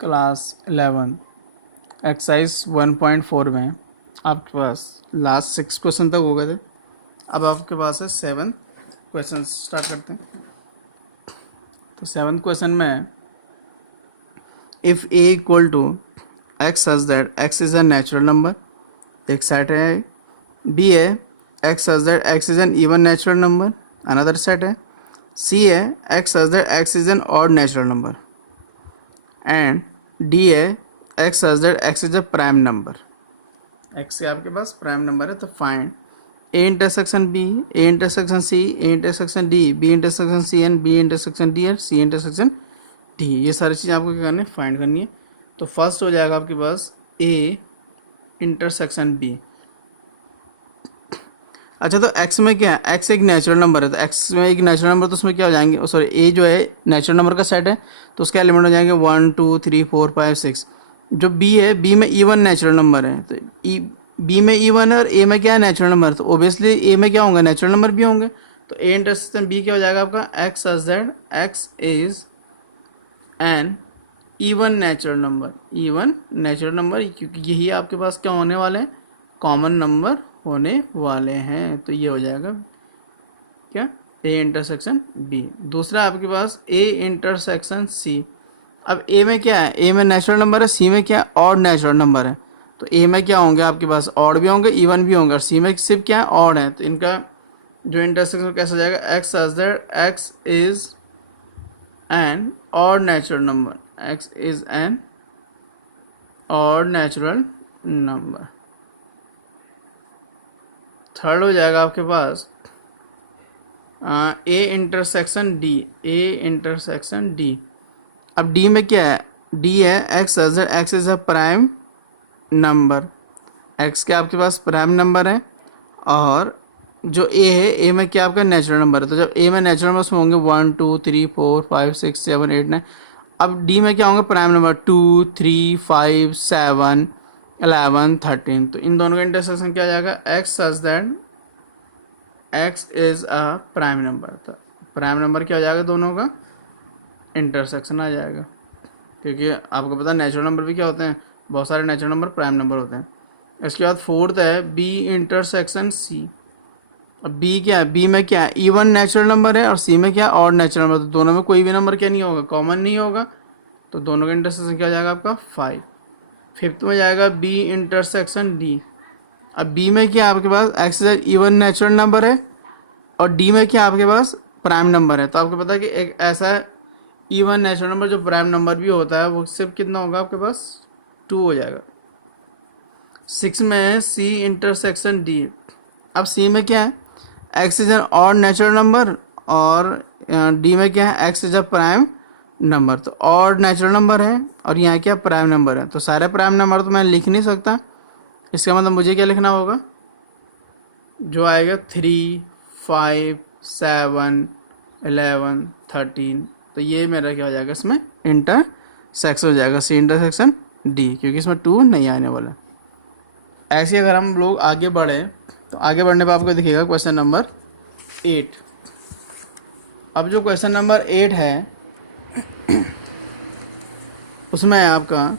Class 11 exercise 1.4 में आपके पास last 6 question तक हो गए थे। अब आपके पास है 7 क्वेश्चन। स्टार्ट करते हैं। तो 7th क्वेश्चन में if A equal to X such that X is a natural number, एक सेट है। बी है X such that X is an even natural number, another set है। सी है X such that X is an odd natural number, and D है X such that x is a prime number. X से आपके पास prime number है। तो find A intersection B, A intersection C, A intersection D, B intersection C and, B intersection D और C intersection D. ये सारी चीज़ें आपको क्या करनी है, फाइंड करनी है। तो फर्स्ट हो जाएगा आपके पास ए इंटरसेक्शन बी। अच्छा, तो एक्स में क्या है, एक्स एक नेचुरल नंबर है। तो एक्स में एक नेचुरल नंबर, तो उसमें क्या हो जाएंगे, सॉरी ए जो है नेचुरल नंबर का सेट है, तो उसके एलिमेंट हो जाएंगे 1 2 3 4 5 6। जो बी है, बी में इवन नेचुरल नंबर है, तो बी में इवन है और ए में क्या है, नेचुरल नंबर। तो ओबियसली ए में क्या होंगे, नेचुरल नंबर भी होंगे। तो ए इंटरसेक्शन बी क्या हो जाएगा आपका, x such that x is N even natural number. Even natural number, क्योंकि यही आपके पास क्या होने वाले हैं, कॉमन नंबर होने वाले हैं। तो ये हो जाएगा क्या, ए इंटरसेक्शन बी। दूसरा आपके पास ए इंटरसेक्शन सी। अब ए में क्या है, ए में नेचुरल नंबर है, सी में क्या है, ऑड नेचुरल नंबर है। तो ए में क्या होंगे आपके पास, ऑड भी होंगे इवन भी होंगे, और सी में सिर्फ क्या है, ऑड है। तो इनका जो इंटरसेक्शन कैसा हो जाएगा, x such that x is an odd natural number, x is an odd natural number. Third हो जाएगा आपके पास A intersection D, A intersection D. अब डी में क्या है, डी है x x is a prime number. X के आपके पास प्राइम नंबर है, और जो ए है, ए में क्या आपका नेचुरल नंबर है। तो जब ए में नेचुरल नंबर उसमें होंगे 1 2 3 4 5 6 7 8 9। अब डी में क्या होंगे, प्राइम नंबर 2 3 5 7 11 13। तो इन दोनों का इंटरसेक्शन क्या आ जाएगा, x such that x is a prime number. तो प्राइम नंबर क्या हो जाएगा, दोनों का इंटरसेक्शन आ जाएगा। क्योंकि आपको पता है नेचुरल नंबर भी क्या होते हैं, बहुत सारे नेचुरल नंबर प्राइम नंबर होते हैं। इसके बाद फोर्थ है बी इंटरसेक्शन सी। अब बी क्या है, बी में क्या है, इवन नेचुरल नंबर है, और सी में क्या है, ऑड नेचुरल नंबर। तो दोनों में कोई भी नंबर क्या नहीं होगा, कॉमन नहीं होगा। तो दोनों का इंटरसेक्शन क्या हो जाएगा आपका 5। फिफ्थ में जाएगा बी इंटरसेक्शन डी। अब बी में क्या है आपके पास, एक्स इवन नेचुरल नंबर है, और डी में क्या आपके पास प्राइम नंबर है। तो आपको पता है कि एक ऐसा इवन नेचुरल नंबर जो प्राइम नंबर भी होता है, वो सिर्फ कितना होगा आपके पास, 2 हो जाएगा। 6 में है सी इंटरसेक्शन डी। अब सी में क्या है, x is an odd natural number, और डी में क्या है, x is a prime number. तो ऑड नेचुरल नंबर है, और यहाँ क्या प्राइम नंबर है। तो सारे प्राइम नंबर तो मैं लिख नहीं सकता, इसका मतलब मुझे क्या लिखना होगा, जो आएगा 3 5 7 11 13। तो ये मेरा क्या हो जाएगा, इसमें इंटरसेक्शन हो जाएगा, सी इंटरसेक्शन डी, क्योंकि इसमें 2 नहीं आने वाला। ऐसे अगर हम लोग आगे बढ़े, तो आगे बढ़ने पर आपको दिखेगा क्वेश्चन नंबर 8। अब जो क्वेश्चन नंबर 8 है, उसमें है आपका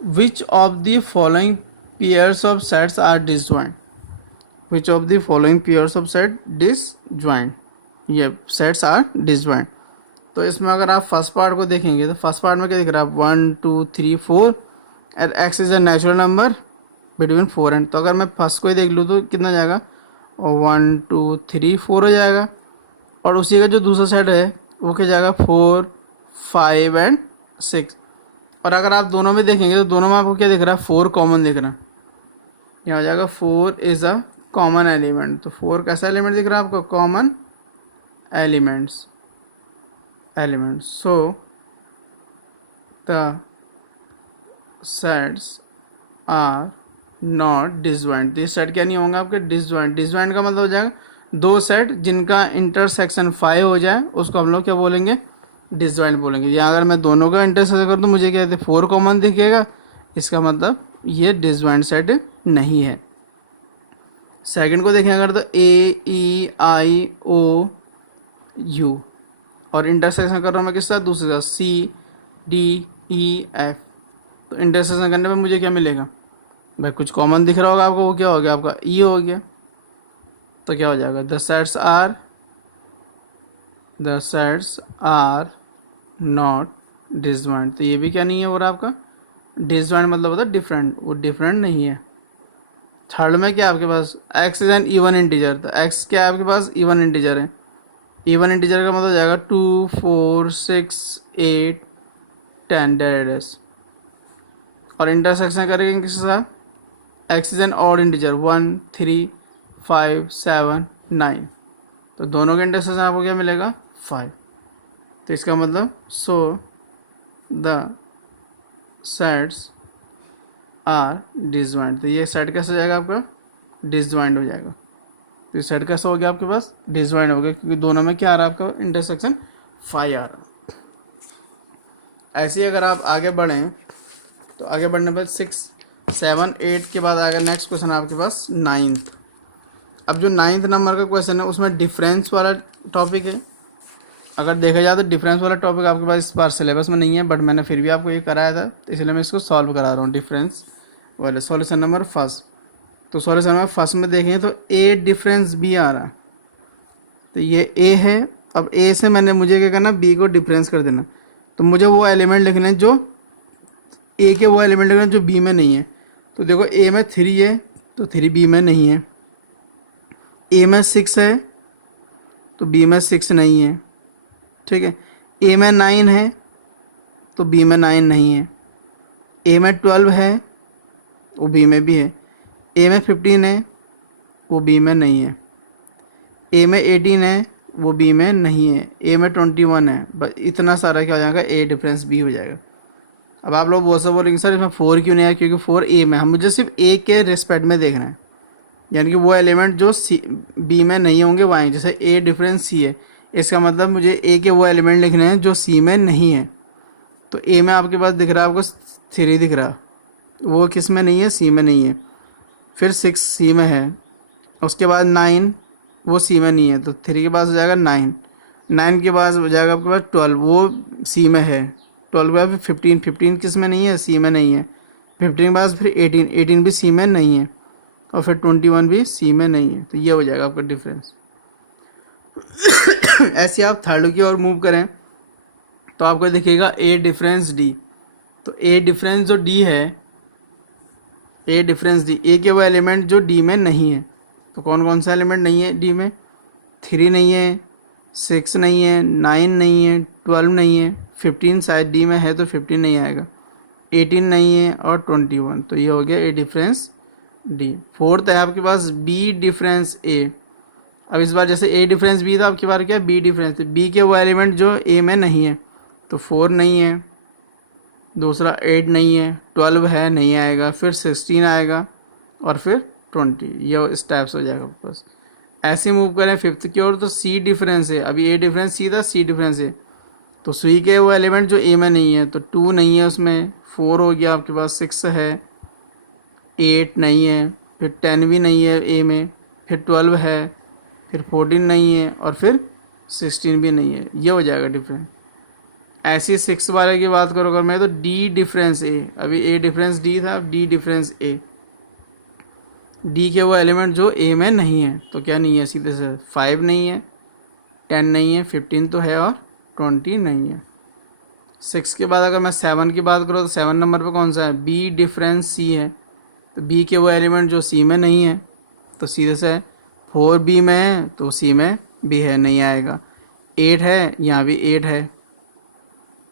which of the following pairs of sets are disjoint. Which of the following pairs of set disjoint, ये सेट्स आर डिसजॉइंट। तो इसमें अगर आप फर्स्ट पार्ट को देखेंगे, तो फर्स्ट पार्ट में क्या दिख रहा है, 1 2 3 4 and x is a natural number between 4 and. तो अगर मैं फर्स्ट को ही देख लूँ तो कितना जाएगा, और 1 2 3 4 हो जाएगा। और उसी का जो दूसरा सेट है वो क्या जाएगा, 4 5 एंड 6। और अगर आप दोनों में देखेंगे, तो दोनों में आपको क्या दिख रहा है, 4 कॉमन दिख रहा है। यहाँ हो जाएगा 4 इज अ कॉमन एलिमेंट। तो 4 कैसा एलिमेंट दिख रहा है आपको, common elements. So the sets are not disjoint. ये सेट क्या नहीं होंगे आपके, डिसजॉइंट। डिसजॉइंट का मतलब हो जाएगा दो सेट जिनका इंटरसेक्शन 5 हो जाए, उसको हम लोग क्या बोलेंगे, डिसजॉइंट बोलेंगे। या अगर मैं दोनों का इंटरसेक्शन कर दूँ, मुझे क्या कहते हैं, 4 कॉमन दिखेगा, इसका मतलब ये डिसजॉइंट सेट नहीं है। सेकंड को देखें अगर, तो ए ई आई ओ यू, और इंटरसेक्शन कर रहा हूँ मैं किस साथ, दूसरे साथ सी DEF। तो इंटरसेक्शन करने पे मुझे क्या मिलेगा भाई, कुछ कॉमन दिख रहा होगा आपको, वो क्या हो गया आपका E हो गया। तो क्या हो जाएगा, the sets are not disjoint. तो ये भी क्या नहीं है, और आपका डिसजॉइंट मतलब होता है डिफरेंट, वो डिफरेंट नहीं है। थर्ड में क्या आपके पास x is an even integer, तो x क्या है आपके पास इवन इंटीजर है। इवन इंटीजर का मतलब हो जाएगा 2 4 6 8 10 डेरेडस। और इंटरसेक्शन करेंगे किसके साथ, x is an odd integer 1 3 5 7 9। तो दोनों के इंटरसेक्शन आपको क्या मिलेगा 5। तो इसका मतलब so the sets are disjoint. तो ये सेट कैसे हो जाएगा आपका डिसजॉइंट हो जाएगा। तो ये सेट कैसा हो गया आपके पास डिसजॉइंट हो गया, क्योंकि दोनों में क्या आ रहा है आपका इंटरसेक्शन 5 आ रहा है। ऐसे ही अगर आप आगे बढ़ें तो आगे बढ़ने पर 6 7 8 के बाद आएगा नेक्स्ट क्वेश्चन आपके पास 9th। अब जो 9th नंबर का क्वेश्चन है उसमें डिफरेंस वाला टॉपिक है। अगर देखा जाए तो डिफरेंस वाला टॉपिक आपके पास इस बार सिलेबस में नहीं है, बट मैंने फिर भी आपको ये कराया था, तो इसलिए मैं इसको सॉल्व करा रहा हूँ। डिफरेंस वाले सॉल्यूशन नंबर फर्स्ट। तो सॉल्यूशन नंबर फर्स्ट में देखें तो ए डिफरेंस बी आ रहा है, तो ये ए है। अब ए से मुझे क्या करना, बी को डिफरेंस कर देना। तो मुझे वो एलिमेंट लिखने हैं जो ए के, वो एलिमेंट लिखने हैं जो बी में नहीं है। तो देखो ए में 3 है तो 3 बी में नहीं है। ए में 6 है तो बी में 6 नहीं है, ठीक है। ए में 9 है तो बी में 9 नहीं है। ए में 12 है वो बी में भी है। ए में 15 है वो बी में नहीं है। ए में 18 है वो बी में नहीं है। ए में 21 है, बस इतना सारा क्या हो जाएगा ए डिफरेंस बी हो जाएगा। अब आप लोग बहुत सा बोलेंगे सर इसमें 4 क्यों नहीं आया, क्योंकि 4 ए में, हम मुझे सिर्फ ए के रिस्पेक्ट में देखना है, यानी कि वो एलिमेंट जो सी बी में नहीं होंगे वो आएंगे। जैसे ए डिफरेंस सी है, इसका मतलब मुझे ए के वो एलिमेंट लिखने हैं जो सी में नहीं है। तो ए में आपके पास दिख रहा है आपको 3 दिख रहा, वो किस में नहीं है, सी में नहीं है। फिर 6 सी में है, उसके बाद 9 वो सी में नहीं है, तो 3 के पास हो जाएगा 9। 9 के पास हो जाएगा आपके पास 12, वो सी में है। 12 के बाद फिर 15, 15 किस में नहीं है, सी में नहीं है। 15 के पास फिर 18, 18 भी सी में नहीं है। और फिर 21 भी सी में नहीं है। तो ये हो जाएगा आपका डिफरेंस। ऐसे आप थर्ड की ओर मूव करें तो आपको दिखेगा ए डिफरेंस डी। तो ए डिफरेंस जो डी है, ए डिफरेंस डी, ए के वो एलिमेंट जो डी में नहीं है। तो कौन कौन सा एलिमेंट नहीं है डी में, 3 नहीं है, 6 नहीं है, 9 नहीं है, 12 नहीं है, 15 शायद डी में है तो 15 नहीं आएगा, 18 नहीं है और 21। तो ये हो गया ए डिफरेंस डी। फोर्थ है आपके पास बी डिफरेंस ए। अब इस बार जैसे ए डिफरेंस बी था, आपकी बार क्या बी डिफरेंस, बी के वो एलिमेंट जो ए में नहीं है। तो 4 नहीं है, दूसरा 8 नहीं है, 12 है नहीं आएगा, फिर 16 आएगा और फिर 20। ये स्टेप्स हो जाएगा बस। ऐसे मूव करें फिफ्थ की ओर तो सी डिफरेंस है। अभी ए डिफरेंस सी था, सी डिफरेंस है। तो सी के वो एलिमेंट जो ए में नहीं है, तो 2 नहीं है उसमें, 4 हो गया आपके पास, 6 है, 8 नहीं है, फिर 10 भी नहीं है ए में, फिर 12 है, फिर 14 नहीं है और फिर 16 भी नहीं है। ये हो जाएगा डिफरेंस। ऐसी 6 वाले की बात करो अगर मैं, तो डी डिफरेंस ए। अभी ए डिफरेंस डी था, अब डी डिफरेंस ए। डी के वो एलिमेंट जो ए में नहीं है, तो क्या नहीं है, सीधे से 5 नहीं है, 10 नहीं है, 15 तो है और 20 नहीं है। 6 के बाद अगर मैं 7 की बात करूँ तो 7 नंबर पे कौन सा है, बी डिफरेंस सी है। तो बी के वो एलिमेंट जो सी में नहीं है, तो सीधे से 4 बी में है तो सी में भी है, नहीं आएगा। 8 है, यहाँ भी 8 है।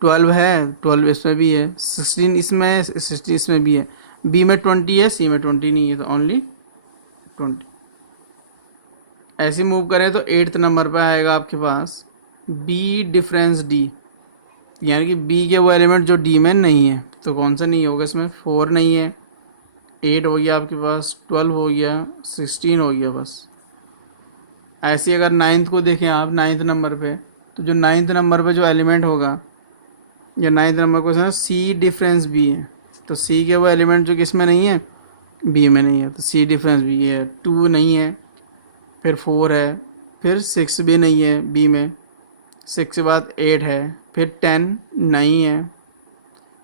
12 है, 12 इसमें भी है। 16 इसमें है, 16 इसमें भी है। बी में 20 है, सी में 20 नहीं है, तो ओनली 20। ऐसे मूव करें तो 8th नंबर पे आएगा आपके पास बी डिफरेंस डी, यानी कि बी के वो एलिमेंट जो डी में नहीं है। तो कौन सा नहीं होगा इसमें, 4 नहीं है, 8 हो गया आपके पास, 12 हो गया, 16 हो गया बस। ऐसे अगर 9th को देखें आप, 9th नंबर पे, तो जो 9th नंबर पे जो एलिमेंट होगा, या 9th नंबर को सी डिफरेंस बी है। तो सी के वो एलिमेंट जो किस में नहीं है, बी में नहीं है, तो सी डिफरेंस बी है। 2 नहीं है, फिर 4 है, फिर 6 भी नहीं है बी में, 6 के बाद 8 है, फिर 10 नहीं है,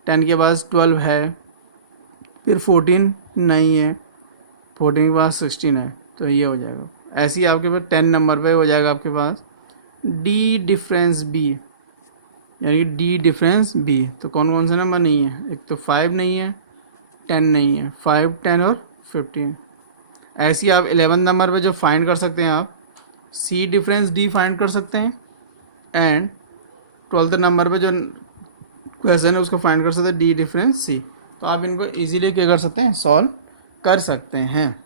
10 के बाद 12 है, फिर 14 नहीं है, 14 के बाद 16 है, तो ये हो जाएगा। ऐसे ही आपके पास 10 नंबर पे हो जाएगा आपके पास डी डिफरेंस बी, यानी कि डी डिफरेंस बी। तो कौन कौन से नंबर नहीं है, एक तो 5 नहीं है, 10 नहीं है, 5, 10 और 15। ऐसे ही आप 11 नंबर पे जो फाइंड कर सकते हैं आप सी डिफरेंस डी फाइंड कर सकते हैं, एंड 12th नंबर पे जो क्वेश्चन है उसको फाइंड कर सकते हैं डी डिफरेंस सी। तो आप इनको इजीली क्या कर सकते हैं, सॉल्व कर सकते हैं।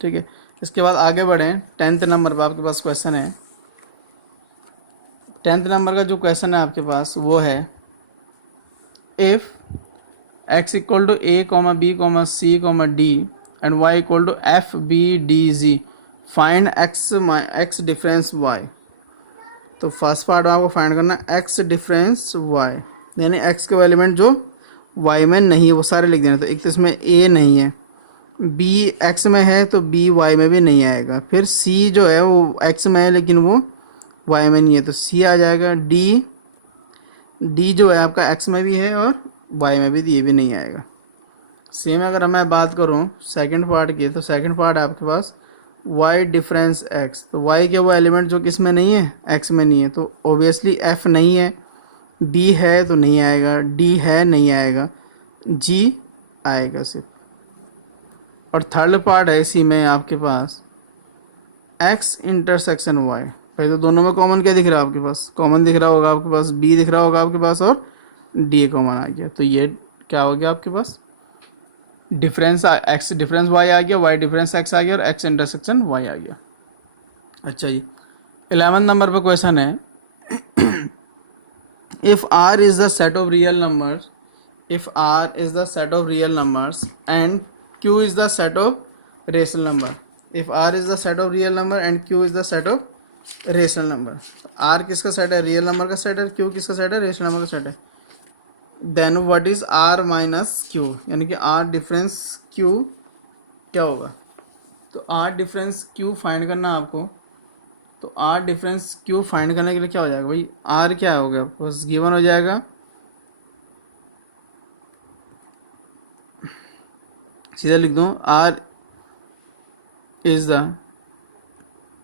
ठीक है, इसके बाद आगे बढ़ें। 10th नंबर पर आपके पास क्वेश्चन है। 10th नंबर का जो क्वेश्चन है आपके पास वो है if x equal to a comma B comma C comma D and y equal to F B D G find x difference y। तो फर्स्ट पार्ट में आपको फाइंड करना x डिफरेंस y, यानी x के एलिमेंट जो y में नहीं है वो सारे लिख देना। तो एक तो इसमें a नहीं है, b x में है तो b y में भी नहीं आएगा, फिर c जो है वो x में है लेकिन वो y में नहीं है तो c आ जाएगा। d जो है आपका x में भी है और y में भी, ये भी नहीं आएगा। सेम अगर मैं बात करूँ सेकंड पार्ट की, तो सेकंड पार्ट है आपके पास y डिफरेंस x। तो y के वो एलिमेंट जो किस में नहीं है, x में नहीं है, तो ओबियसली f नहीं है, b है तो नहीं आएगा, d है नहीं आएगा, g आएगा सिर्फ। और थर्ड पार्ट है इसी में आपके पास x इंटरसेक्शन y। भाई तो दोनों में कॉमन क्या दिख रहा है आपके पास, कॉमन दिख रहा होगा आपके पास, b दिख रहा होगा आपके पास और d कॉमन आ गया। तो ये क्या हो गया आपके पास, डिफरेंस x डिफरेंस y आ गया, y डिफरेंस x आ गया और x इंटरसेक्शन y आ गया। अच्छा जी, 11 नंबर पर क्वेश्चन है if r is the set of real numbers, if r is the set of real numbers and q is the set of rational number. If r is the set of real number and q is the set of rational number. r किसका set है, real number का set है, q किसका set है, rational number का set है। Then what is r minus q, यानी कि r डिफरेंस q क्या होगा। तो r डिफरेंस q फाइंड करना आपको। तो r डिफरेंस q फाइंड करने के लिए क्या हो जाएगा भाई, r क्या हो गया बस गिवन हो जाएगा, सीधा लिख दूँ r is the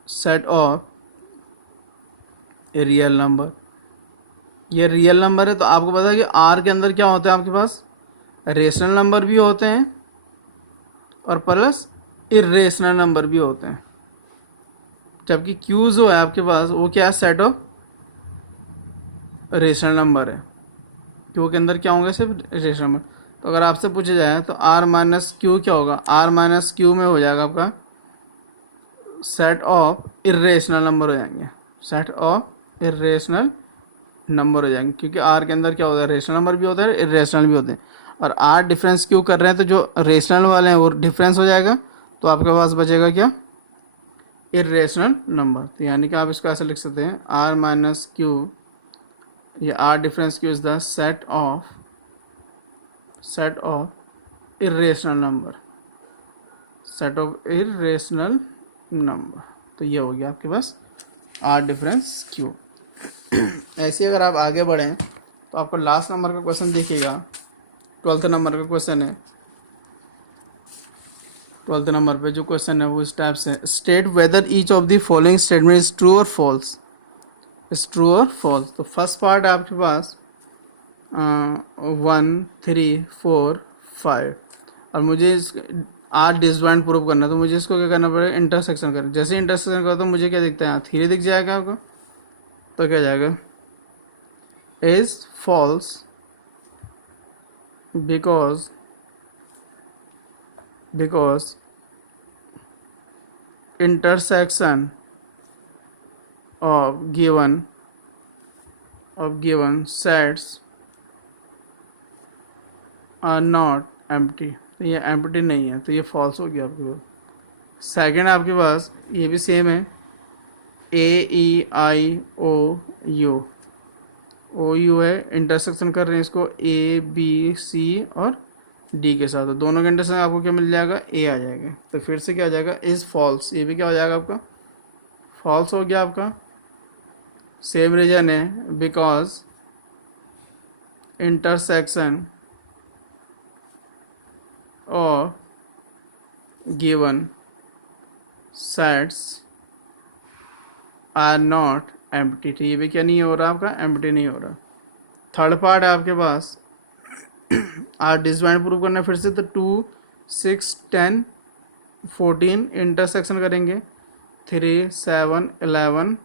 set of a real number. ये रियल नंबर है तो आपको पता है कि r के अंदर क्या होता है आपके पास, रेशनल नंबर भी होते हैं और प्लस इरेशनल नंबर भी होते हैं। जबकि q जो है आपके पास वो क्या है, सेट ऑफ रेशनल नंबर है। q के अंदर क्या होंगे, सिर्फ रेशनल नंबर। तो अगर आपसे पूछा जाए तो r माइनस क्यू क्या होगा, r माइनस क्यू में हो जाएगा आपका सेट ऑफ इरेशनल नंबर हो जाएंगे, सेट ऑफ इरेशनल नंबर हो जाएंगे, क्योंकि r के अंदर क्या होता है, रेशनल नंबर भी होता है इरेशनल भी होते हैं। और r डिफरेंस क्यों कर रहे हैं तो जो रेशनल वाले हैं वो डिफरेंस हो जाएगा, तो आपके पास बचेगा क्या, इरेशनल नंबर। तो यानी कि आप इसको ऐसे लिख सकते हैं r माइनस क्यू, ये r difference Q is the set of irrational number, set of irrational number. तो ये हो गया आपके पास r डिफरेंस क्यू। ऐसे अगर आप आगे बढ़ें तो आपको लास्ट नंबर का क्वेश्चन देखिएगा, 12th नंबर का क्वेश्चन है। 12th नंबर पे जो क्वेश्चन है वो इस टाइप से, state whether each of the following statement is true और फॉल्स, इज ट्रू और फॉल्स। तो फर्स्ट पार्ट है आपके पास 1, 3, 4, 5 और मुझे आर डिसजॉइंट प्रूव करना, तो मुझे इसको क्या करना पड़ेगा, इंटरसेक्शन करना। जैसे इंटरसेक्शन करो तो मुझे क्या दिखता है, यहाँ 3 दिख जाएगा आपको, तो क्या जाएगा, is false because intersection of given sets are not empty। तो ये empty नहीं है तो ये false हो गया आपके पास। सेकेंड आपके पास ये भी सेम है, AEIOU है, इंटरसेक्शन कर रहे हैं इसको ABC और डी के साथ, तो दोनों के इंटरसेक्शन आपको क्या मिल जाएगा, ए आ जाएगा। तो फिर से क्या हो जाएगा, इज फॉल्स, ये भी क्या हो जाएगा आपका, फॉल्स हो गया आपका। सेम रीजन है, because intersection of given sets are not empty। तो ये भी क्या नहीं हो रहा आपका, एम्प्टी नहीं हो रहा। थर्ड पार्ट है आपके पास आर डिसजॉइंट प्रूव करना है फिर से, तो 2 6 10 14 इंटरसेक्शन करेंगे 3 7 11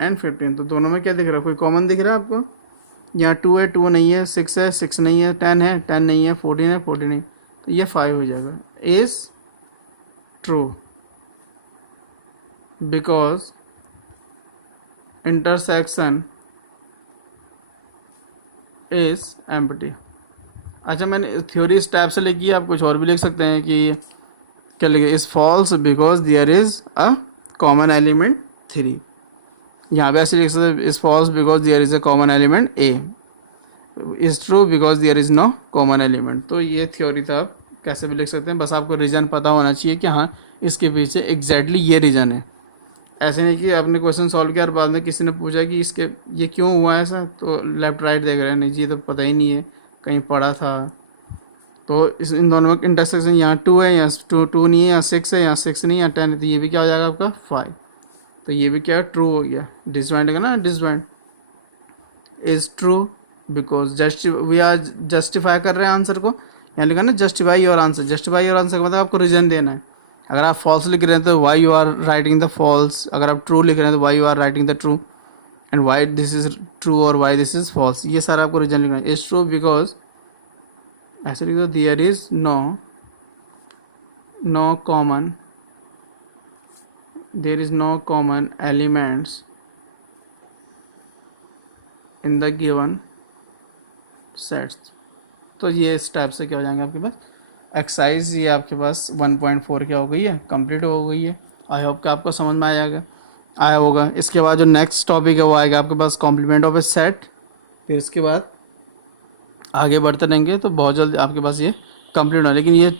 एंड 15। तो दोनों में क्या दिख रहा है, कोई कॉमन दिख रहा है आपको? यहाँ 2 है, 2 नहीं है, 6 है, 6 नहीं है, 10 है, 10 नहीं है, 14 है, 14 नहीं, तो ये 5 हो जाएगा। Is true because intersection is empty. अच्छा, मैंने थ्योरी इस टाइप से लिखी है, आप कुछ और भी लिख सकते हैं कि क्या लिखे, is false because there is a common element 3। यहाँ पे ऐसे लिख सकते हैं, is false because there is a common element a, is true because there is no common element. तो ये थ्योरी था, आप कैसे भी लिख सकते हैं, बस आपको रीजन पता होना चाहिए कि हाँ इसके पीछे एग्जैक्टली ये रीजन है। ऐसे नहीं कि आपने क्वेश्चन सॉल्व किया और बाद में किसी ने पूछा कि इसके ये क्यों हुआ ऐसा, तो लेफ्ट राइट देख रहे हैं, नहीं जी तो पता ही नहीं है, कहीं पढ़ा था। तो इस इन दोनों में इंटरसेक्शन यहाँ 2 है, यहाँ 2 नहीं है, यहाँ 6 है, यहाँ 6 नहीं, यहाँ 10 है, तो ये भी क्या हो जाएगा आपका 5। तो ये भी क्या ट्रू हो गया, डिसजॉइंट का ना, disjoint is true because we are justify कर रहे हैं आंसर को। यहाँ लिखा ना justify your answer, justify your answer का मतलब आपको रीजन देना है। अगर आप फॉल्स लिख रहे हैं तो why you are writing the false, अगर आप ट्रू लिख रहे हैं तो why you are writing the true, and why this is true और वाई दिस इज फॉल्स, ये सारा आपको रीजन लिखना है। इज ट्रू बिकॉज ऐसे लिख दो, there is no common, there is no common elements in the given sets. तो ये इस टाइप से क्या हो जाएंगे आपके पास एक्सरसाइज, ये आपके पास 1.4 क्या हो गई है, कंप्लीट हो गई है। आई होप कि आपको समझ में आया होगा। इसके बाद जो नेक्स्ट टॉपिक है वो आएगा आपके पास कॉम्प्लीमेंट ऑफ ए सेट। फिर इसके बाद आगे बढ़ते रहेंगे तो बहुत जल्द आपके पास ये कंप्लीट हो। लेकिन ये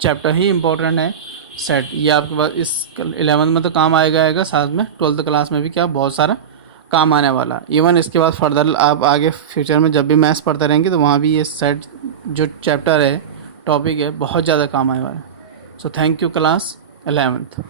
चैप्टर ही इम्पोर्टेंट है सेट, ये आपके पास इस 11th में तो काम आएगा, साथ में 12th क्लास में भी क्या बहुत सारा काम आने वाला। इवन इसके बाद फर्दर आप आगे फ्यूचर में जब भी मैथ्स पढ़ते रहेंगे तो वहाँ भी ये सेट जो चैप्टर है, टॉपिक है, बहुत ज़्यादा काम आने वाला है। So thank you class 11th।